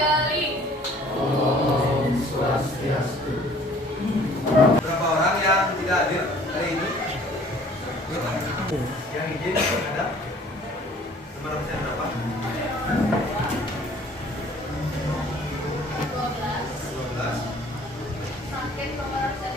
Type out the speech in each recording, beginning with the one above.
Manjari. Om Swastiastu. Berapa orang yang tidak hadir hari ini? Yang izin ada? Nomor absen berapa? 12. Sakit nomor absen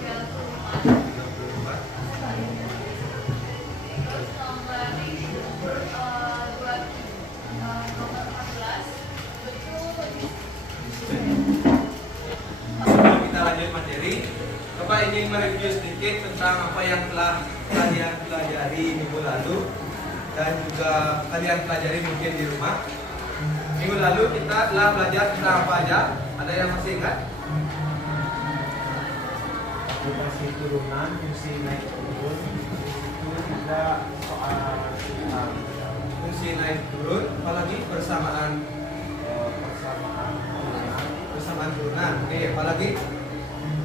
34. 34. Terus nomor 14 Sebelum kita lanjut materi, Bapak ingin mereview sedikit tentang apa yang telah kalian pelajari minggu lalu dan juga kalian pelajari mungkin di rumah. Minggu lalu kita telah belajar tentang apa aja? Ada yang masih ingat? Aplikasi turunan, fungsi naik turun, itu juga soal Fungsi naik turun, apalagi persamaan persamaan turunan. Oke, apalagi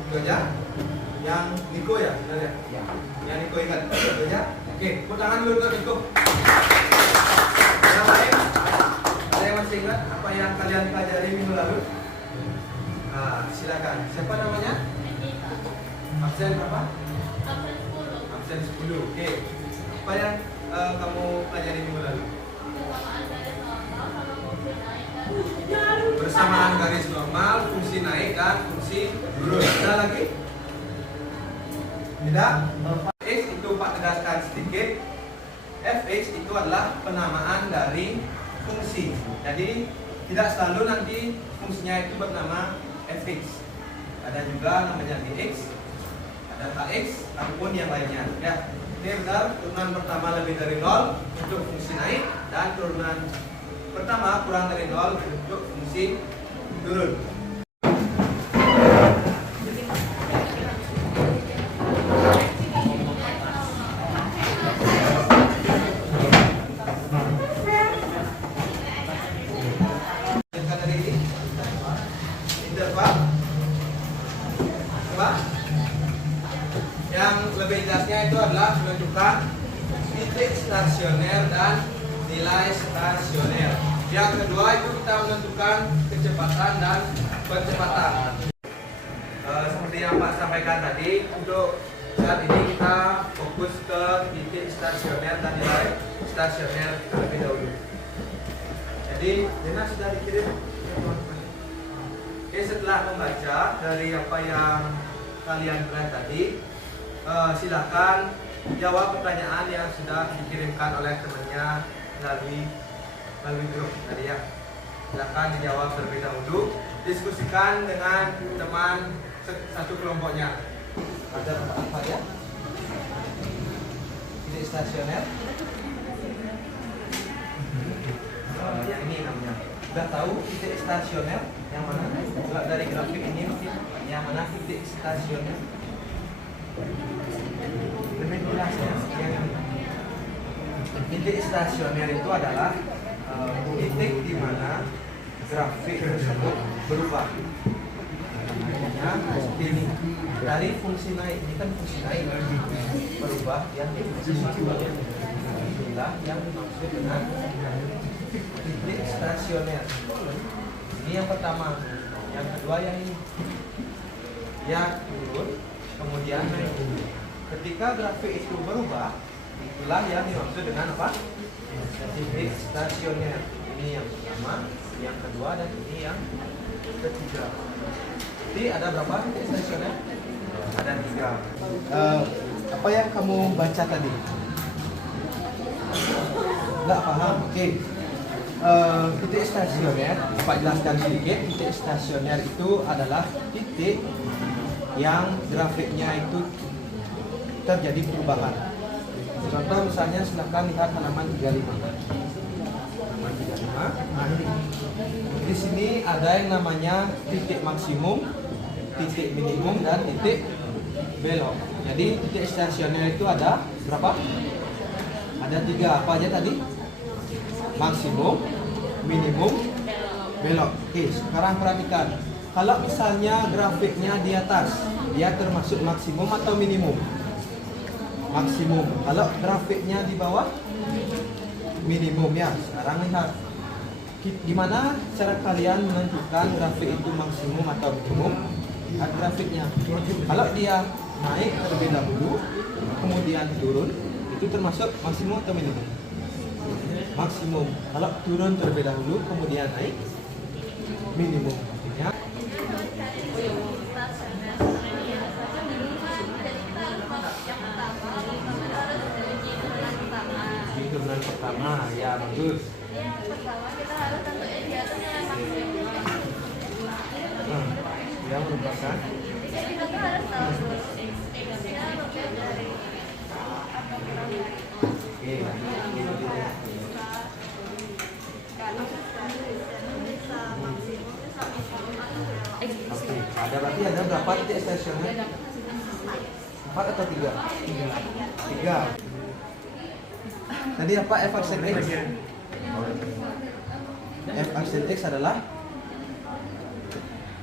itu aja. Yang Niko ya, benar ya? ya. Yang Niko ingat itu aja. Oke, tepuk tangan dulu untuk Niko. Yang lain, ada yang masih ingat apa yang kalian pelajari minggu lalu? Nah, silakan. Siapa namanya? Absen berapa? absen 10. Absen 10. Oke. Apa yang kamu pelajari minggu lalu? Persamaan garis normal, kalau fungsi naik dan Bersamaan garis normal, fungsi naik dan fungsi turun. Ada lagi? Tidak? Fx itu Pak tegaskan sedikit. Fx itu adalah penamaan dari fungsi. Jadi tidak selalu nanti fungsinya itu bernama fx. Ada juga namanya gx, ada kx, ataupun yang lainnya. Ya, ini benar. Turunan pertama lebih dari 0 untuk fungsi naik dan turunan pertama kurang dari 0 untuk fungsi turun. Lanjutkan dari ini. Interval. Coba. Yang lebih jelasnya itu adalah menentukan titik stasioner dan nilai stasioner. Yang kedua itu kita menentukan kecepatan dan percepatan. Seperti yang Pak sampaikan tadi, untuk saat ini kita fokus ke titik stasioner dan nilai stasioner terlebih dahulu. Jadi, Dena sudah dikirim. Oke, setelah membaca dari apa yang kalian lihat tadi, silakan jawab pertanyaan yang sudah dikirimkan oleh temannya melalui grup tadi ya. Silakan dijawab terlebih dahulu. Diskusikan dengan teman satu kelompoknya. Ada apa ya? Titik stasioner. Yang ini namanya. Sudah tahu titik stasioner yang mana? Juga dari grafik ini mungkin yang mana titik stasioner? Lebih jelasnya yang ini. Titik stasioner itu adalah titik di mana grafik tersebut berubah. Namanya ini dari fungsi naik, ini kan fungsi naik berubah yang fungsi turun. Inilah yang dimaksud dengan titik stasioner. Ini yang pertama. Yang kedua yang ini. Yang turun, kemudian naik. Ketika grafik itu berubah, itulah yang dimaksud dengan apa? Titik stasioner. Ini yang pertama, yang kedua, dan ini yang ketiga. Jadi ada berapa titik stasioner? Ada 3. Apa yang kamu baca tadi? Enggak paham? Oke. Titik stasioner, Pak jelaskan sedikit. Titik stasioner itu adalah titik yang grafiknya itu terjadi perubahan. Contoh misalnya silakan lihat halaman 35. Halaman 35. Di sini ada yang namanya titik maksimum, titik minimum, dan titik belok. Jadi titik stasioner itu ada berapa? Ada 3. Apa aja tadi? Maksimum, minimum, belok. Oke, sekarang perhatikan. Kalau misalnya grafiknya di atas, dia termasuk maksimum atau minimum? Maksimum. Kalau grafiknya di bawah, minimum ya. Sekarang lihat. Gimana cara kalian menentukan grafik itu maksimum atau minimum? Ada grafiknya. Kalau dia naik terlebih dahulu, kemudian turun, itu termasuk maksimum atau minimum? Maksimum. Kalau turun terlebih dahulu, kemudian naik, minimum. Artinya di turunan pertama, ya bagus. Yang pertama kita harus tentuin di atasnya yang maksimum. Yang merupakan Jadi kita tuh harus tahu dulu X-nya lebih dari atau kurang dari Oke. karena bisa maksimum bisa minimum atau relatif. Oke. Berarti ada berapa titik stasioner? 4 atau 3? 3. Tadi apa f aksen x? F aksen x adalah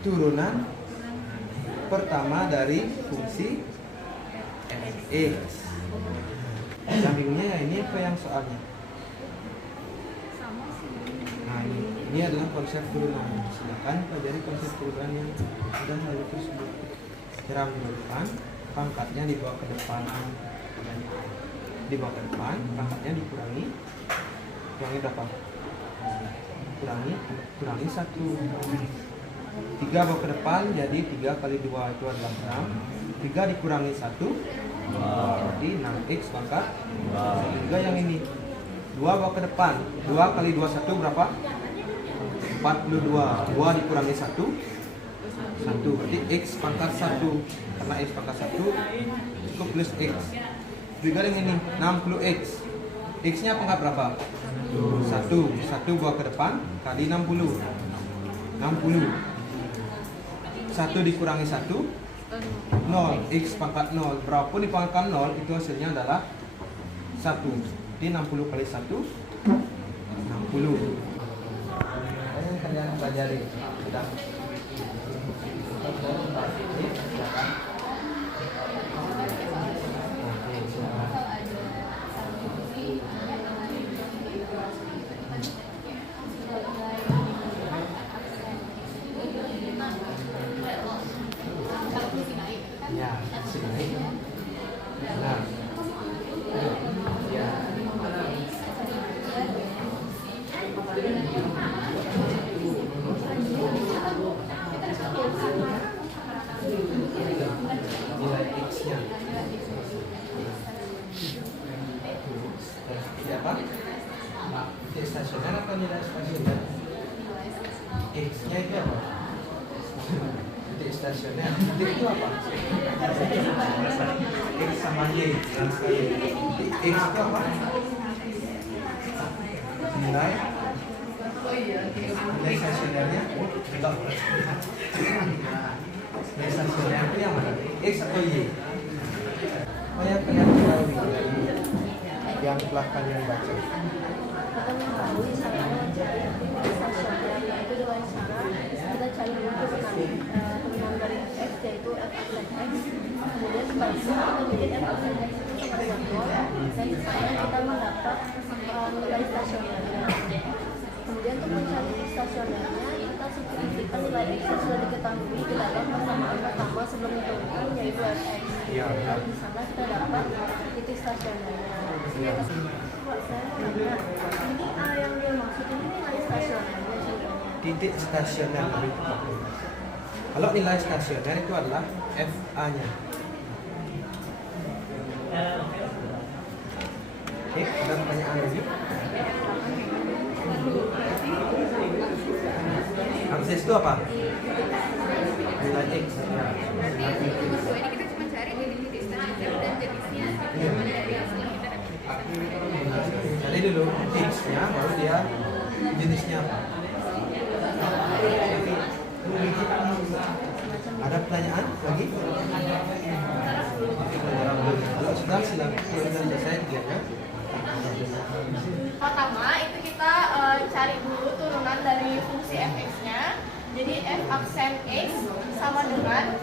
turunan pertama dari fungsi x. Yang bingungnya ya ini apa yang soalnya? Nah ini adalah konsep turunan. Silakan pelajari konsep turunan yang sudah lalu tersebut. Cara menurunkan, pangkatnya dibawa ke depan, pangkatnya dikurangi. Kurangnya berapa? Kurangi 1. 3 bawa ke depan, jadi 3 kali 2 itu adalah 6. 3 dikurangi 1, berarti 6x pangkat 3 yang ini. 2 bawa ke depan, 2 kali 2 1 berapa? 42. 2 dikurangi 1, 1, berarti x pangkat 1. Karena x pangkat 1 cukup plus x. 3 yang ini 60x. X nya pangkat berapa? 1 bawa ke depan kali 60. 1 dikurangi 1, 0. X pangkat 0. Berapapun dipangkatkan 0, itu hasilnya adalah 1. Jadi 60 kali 1, 60. Ayo kalian pelajari. Sudah. Ya, sini. Nah. Ya. Nilai X-nya. Siapa? Titik stasioner atau nilai stasioner? X-nya itu apa? Titik stasioner. Titik itu apa? X sama Y. X itu apa? Nilai stasionernya. Nilai stasioner itu yang mana? X atau Y? Apa yang kalian ketahui yang telah kalian baca? Kita mengetahui cara mencari stasioner yaitu dengan cara kita cari dulu turunan dari x yaitu f aksen x, kemudian sebaliknya kita bikin f aksen x itu sama dengan 0 dan sisanya kita mendapat nilai stasionernya. Kemudian untuk mencari stasionernya kita substitusikan nilai x yang sudah diketahui ke dalam persamaan pertama sebelum diturunkan yaitu fx. Iya. Dan di sana kita dapat titik stasionernya. Pak, saya mau nanya, ini yang dia maksud ini nilai stasionernya sebenarnya. Titik stasioner lebih tepatnya. Kalau nilai stasioner itu adalah FA-nya. Oke, ada pertanyaan lagi? Akses itu apa? Nilai X. Ini kita cuma cari dari titik stasioner dan jenisnya sama dari hasil yang kita dapat. Cari dulu X-nya, baru dia jenisnya apa. Ada pertanyaan lagi? Kalau sudah silakan selesai kegiatan. Pertama itu kita cari dulu turunan dari fungsi fx-nya. Jadi f aksen x sama dengan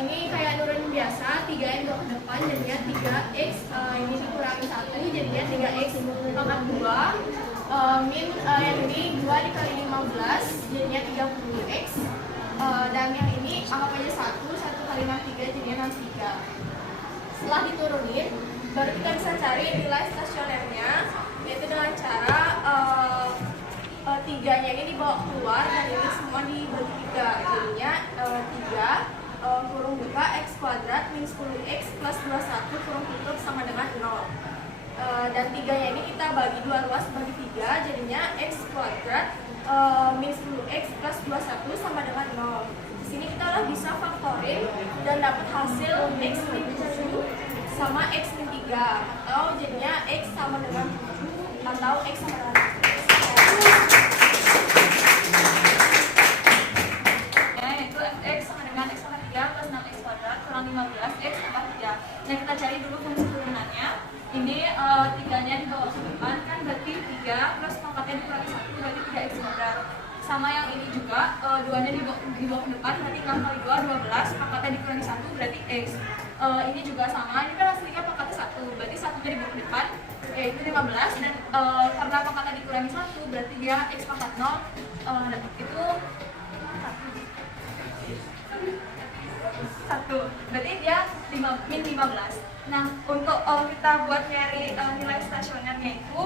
ini kayak nurunin biasa, 3 yang ke depan jadinya 3x, ini dikurangi 1 jadinya 3x pangkat 2. min yang ini 2 dikali 15 jadinya 30x. Dan yang ini anggap aja 1 kali 63 jadinya 63. Setelah diturunin, baru kita bisa cari nilai stasionernya, yaitu dengan cara tiganya ini dibawa keluar dan ini semua dibagi 3. Jadinya 3 kurung buka x kuadrat min 10x plus 21 kurung tutup sama dengan 0. Dan 3-nya ini kita bagi 2 ruas bagi 3, jadinya x kuadrat min 10x plus 21 sama dengan 0. Di sini kita udah bisa faktorin dan dapat hasil x min 7 sama x min 3, atau jadinya x sama dengan 7 atau x sama dengan 6. Yaitu fx sama dengan x sama 3 plus 6x kuadrat kurang 15x tambah 3. Nah, kita cari dulu fungsi turunannya. Ini 3-nya dibawa ke depan kan berarti 3 plus pangkatnya dikurangi 1 berarti 3x kuadrat. Sama yang ini juga 2-nya dibawa ke depan berarti 6 kali 2 12, pangkatnya dikurangi 1 berarti x. Ini juga sama, ini kan hasilnya pangkatnya 1 berarti 1-nya dibawa ke depan yaitu 15, dan karena pangkatnya dikurangi 1 berarti dia x pangkat 0 itu 1, berarti dia min 15. Nah, untuk kita buat nyari nilai stasionernya itu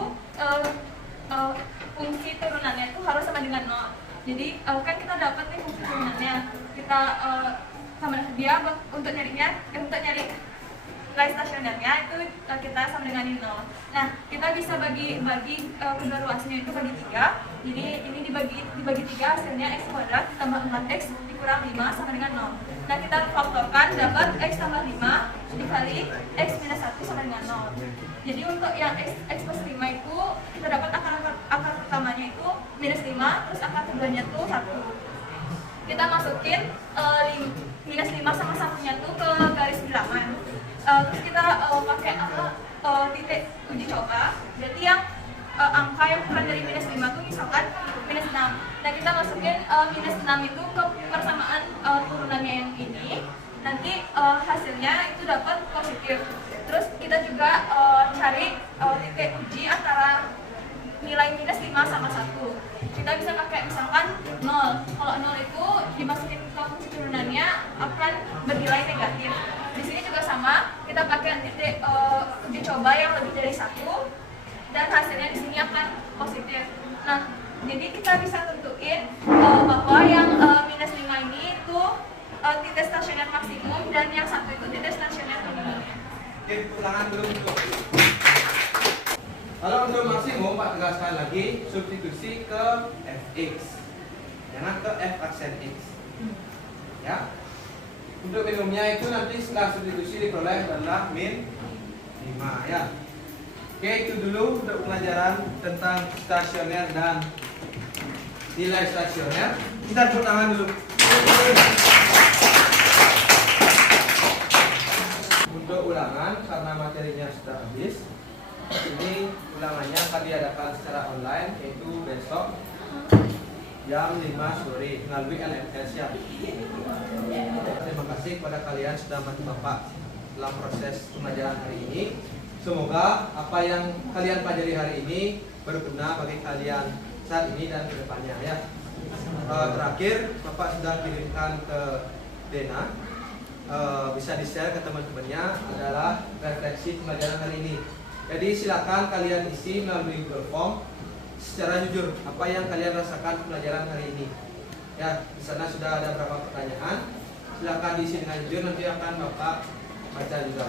fungsi turunannya itu harus sama dengan 0. Jadi kan kita dapat nih fungsi turunannya, kita sama dia untuk nyari nilai stasionernya itu kita sama dengan 0. Nah, kita bisa bagi kedua ruasnya itu bagi 3. Jadi ini dibagi 3 hasilnya x kuadrat tambah 4x dikurang 5 sama dengan 0. Nah, kita faktorkan dapat x tambah 5 dikali x minus 1 sama dengan 0. Jadi untuk yang x plus 5 itu kita dapat akar pertamanya itu minus 5, terus akar keduanya itu 1. Kita masukin minus 5 sama 1-nya itu ke garis bilangan. Terus kita pakai titik uji coba. Berarti yang angka yang kurang dari minus 5 itu misalkan minus 6. Nah, kita masukin minus 6 itu ke persamaan turunannya yang ini. Nanti hasilnya itu dapat positif. Terus kita juga cari titik uji antara nilai minus 5 sama 1. Kita bisa pakai misalkan 0. Kalau 0 itu dimasukin ke fungsi turunannya akan bernilai negatif. Di sini juga sama, kita pakai titik uji coba yang lebih dari 1 dan hasilnya di sini akan positif. Nah, jadi kita bisa tentuin bahwa yang minus 5 ini itu titik stasioner maksimum dan yang 1 itu titik stasioner minimum. Oke, ulangan dulu. Kalau untuk maksimum, Pak tegaskan lagi substitusi ke fx, jangan ke f aksen x. Ya. Untuk minimumnya itu nanti setelah substitusi diperoleh adalah min 5 ya. Oke, itu dulu untuk pelajaran tentang stasioner dan nilai stasioner. Kita tepuk tangan dulu. Untuk ulangan karena materinya sudah habis, ini ulangannya akan diadakan secara online yaitu besok jam 5 sore melalui LMS ya. Terima kasih kepada kalian sudah bantu Bapak dalam proses pembelajaran hari ini. Semoga apa yang kalian pelajari hari ini berguna bagi kalian saat ini dan kedepannya ya. Terakhir, Bapak sudah kirimkan ke Dena, bisa di-share ke teman-temannya adalah refleksi pembelajaran hari ini. Jadi silakan kalian isi melalui Google Form secara jujur apa yang kalian rasakan pembelajaran hari ini. Ya, di sana sudah ada beberapa pertanyaan. Silakan diisi dengan jujur, nanti akan Bapak baca juga.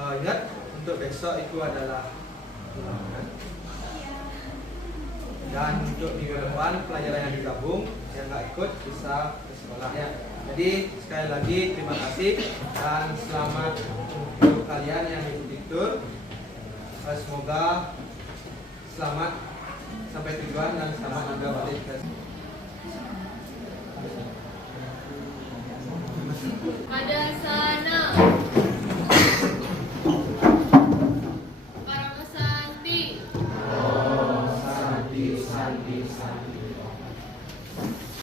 Ingat, untuk besok itu adalah ulangan. Dan untuk minggu depan pelajaran yang digabung yang nggak ikut bisa ke sekolah ya. Jadi sekali lagi terima kasih dan selamat untuk kalian yang ikuti tur. Semoga selamat sampai tujuan dan selamat juga balik ke. Pada saat